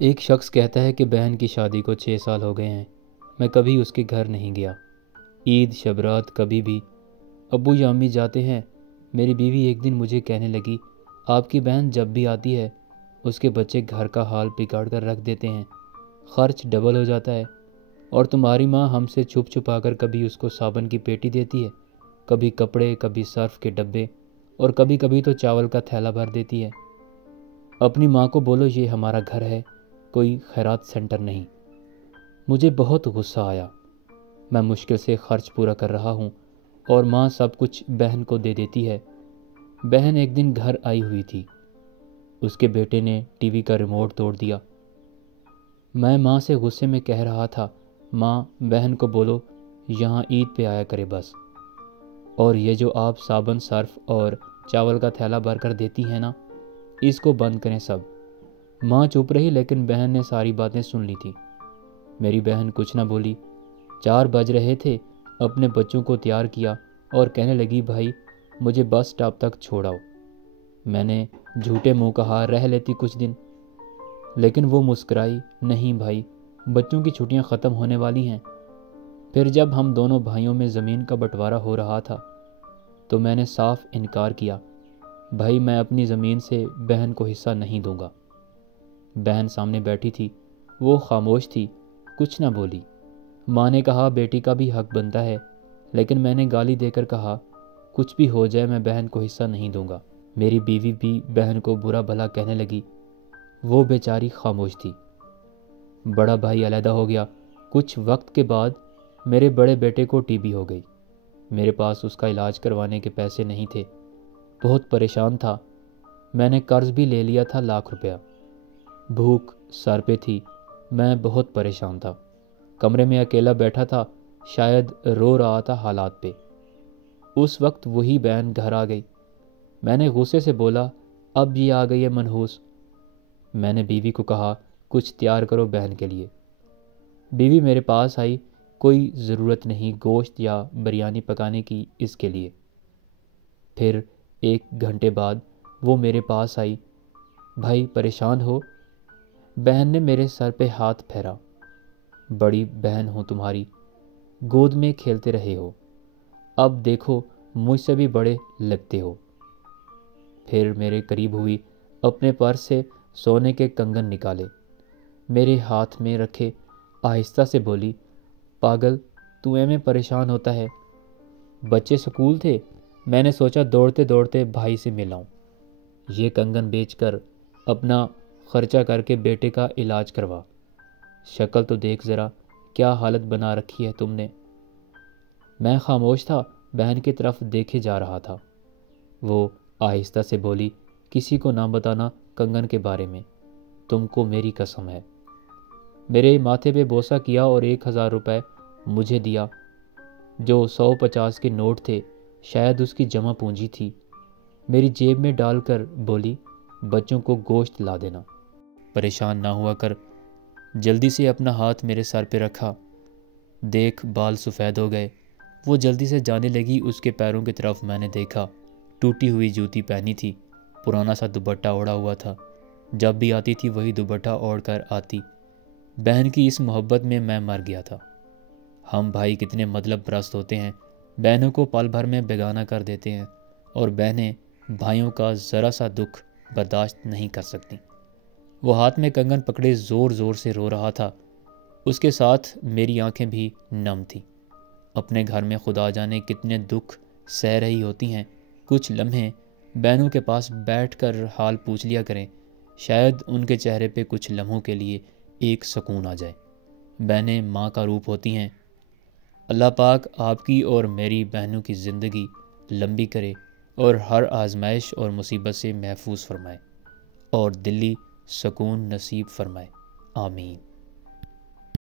ایک شخص کہتا ہے کہ بہن کی شادی کو 6 سال ہو گئے ہیں، میں کبھی اس کے گھر نہیں گیا۔ عید شب رات کبھی بھی ابو یا امی جاتے ہیں۔ میری بیوی ایک دن مجھے کہنے لگی، آپ کی بہن جب بھی آتی ہے اس کے بچے گھر کا حال بگاڑ کر رکھ دیتے ہیں، خرچ ڈبل ہو جاتا ہے، اور تمہاری ماں ہم سے چھپ چھپا کر کبھی اس کو صابن کی پیٹی دیتی ہے، کبھی کپڑے، کبھی صرف کے ڈبے، اور کبھی کبھی تو چاول کا تھیلا بھر دیتی ہے۔ اپنی ماں کو بولو یہ ہمارا گھر ہے، کوئی خیرات سینٹر نہیں۔ مجھے بہت غصہ آیا۔ میں مشکل سے خرچ پورا کر رہا ہوں اور ماں سب کچھ بہن کو دے دیتی ہے۔ بہن ایک دن گھر آئی ہوئی تھی، اس کے بیٹے نے ٹی وی کا ریموٹ توڑ دیا۔ میں ماں سے غصے میں کہہ رہا تھا، ماں بہن کو بولو یہاں عید پہ آیا کرے بس، اور یہ جو آپ صابن، صرف اور چاول کا تھیلا بھر کر دیتی ہیں نا، اس کو بند کریں سب۔ ماں چپ رہی، لیکن بہن نے ساری باتیں سن لی تھی۔ میری بہن کچھ نہ بولی۔ 4 بج رہے تھے، اپنے بچوں کو تیار کیا اور کہنے لگی، بھائی مجھے بس سٹاپ تک چھوڑاؤ۔ میں نے جھوٹے منہ کہا، رہ لیتی کچھ دن، لیکن وہ مسکرائی، نہیں بھائی، بچوں کی چھٹیاں ختم ہونے والی ہیں۔ پھر جب ہم دونوں بھائیوں میں زمین کا بٹوارا ہو رہا تھا تو میں نے صاف انکار کیا، بھائی میں اپنی زمین سے بہن کو حصہ نہیں دوں گا۔ بہن سامنے بیٹھی تھی، وہ خاموش تھی، کچھ نہ بولی۔ ماں نے کہا، بیٹی کا بھی حق بنتا ہے، لیکن میں نے گالی دے کر کہا، کچھ بھی ہو جائے میں بہن کو حصہ نہیں دوں گا۔ میری بیوی بھی بہن کو برا بھلا کہنے لگی، وہ بیچاری خاموش تھی۔ بڑا بھائی علیحدہ ہو گیا۔ کچھ وقت کے بعد میرے بڑے بیٹے کو ٹی بی ہو گئی۔ میرے پاس اس کا علاج کروانے کے پیسے نہیں تھے، بہت پریشان تھا۔ میں نے قرض بھی لے لیا تھا ₹1,00,000۔ بھوک سر پہ تھی، میں بہت پریشان تھا۔ کمرے میں اکیلا بیٹھا تھا، شاید رو رہا تھا حالات پہ۔ اس وقت وہی بہن گھر آ گئی۔ میں نے غصے سے بولا، اب یہ آ گئی ہے منحوس۔ میں نے بیوی کو کہا، کچھ تیار کرو بہن کے لیے۔ بیوی میرے پاس آئی، کوئی ضرورت نہیں گوشت یا بریانی پکانے کی اس کے لیے۔ پھر 1 گھنٹے بعد وہ میرے پاس آئی، بھائی پریشان ہو؟ بہن نے میرے سر پہ ہاتھ پھیرا، بڑی بہن ہوں تمہاری، گود میں کھیلتے رہے ہو، اب دیکھو مجھ سے بھی بڑے لگتے ہو۔ پھر میرے قریب ہوئی، اپنے پرس سے سونے کے کنگن نکالے، میرے ہاتھ میں رکھے، آہستہ سے بولی، پاگل تو میں پریشان ہوتا ہے، بچے سکول تھے، میں نے سوچا دوڑتے دوڑتے بھائی سے ملاؤں، یہ کنگن بیچ کر اپنا خرچہ کر کے بیٹے کا علاج کروا، شکل تو دیکھ ذرا، کیا حالت بنا رکھی ہے تم نے۔ میں خاموش تھا، بہن کی طرف دیکھے جا رہا تھا۔ وہ آہستہ سے بولی، کسی کو نہ بتانا کنگن کے بارے میں، تم کو میری قسم ہے۔ میرے ماتھے پہ بوسہ کیا اور ₹1,000 مجھے دیا، جو 150 کے نوٹ تھے، شاید اس کی جمع پونجی تھی۔ میری جیب میں ڈال کر بولی، بچوں کو گوشت لا دینا۔ پریشان نہ ہوا کر۔ جلدی سے اپنا ہاتھ میرے سر پہ رکھا، دیکھ بال سفید ہو گئے۔ وہ جلدی سے جانے لگی، اس کے پیروں کی طرف میں نے دیکھا، ٹوٹی ہوئی جوتی پہنی تھی، پرانا سا دوپٹہ اوڑھا ہوا تھا، جب بھی آتی تھی وہی دوپٹہ اوڑھ کر آتی۔ بہن کی اس محبت میں میں مر گیا تھا۔ ہم بھائی کتنے مطلب پرست ہوتے ہیں، بہنوں کو پل بھر میں بیگانہ کر دیتے ہیں، اور بہنیں بھائیوں کا ذرا سا دکھ برداشت نہیں کر سکتی۔ وہ ہاتھ میں کنگن پکڑے زور زور سے رو رہا تھا، اس کے ساتھ میری آنکھیں بھی نم تھیں۔ اپنے گھر میں خدا جانے کتنے دکھ سہ رہی ہوتی ہیں، کچھ لمحے بہنوں کے پاس بیٹھ کر حال پوچھ لیا کریں، شاید ان کے چہرے پہ کچھ لمحوں کے لیے ایک سکون آ جائے۔ بہنیں ماں کا روپ ہوتی ہیں۔ اللہ پاک آپ کی اور میری بہنوں کی زندگی لمبی کرے اور ہر آزمائش اور مصیبت سے محفوظ فرمائے اور دلی سکون نصیب فرمائے، آمین۔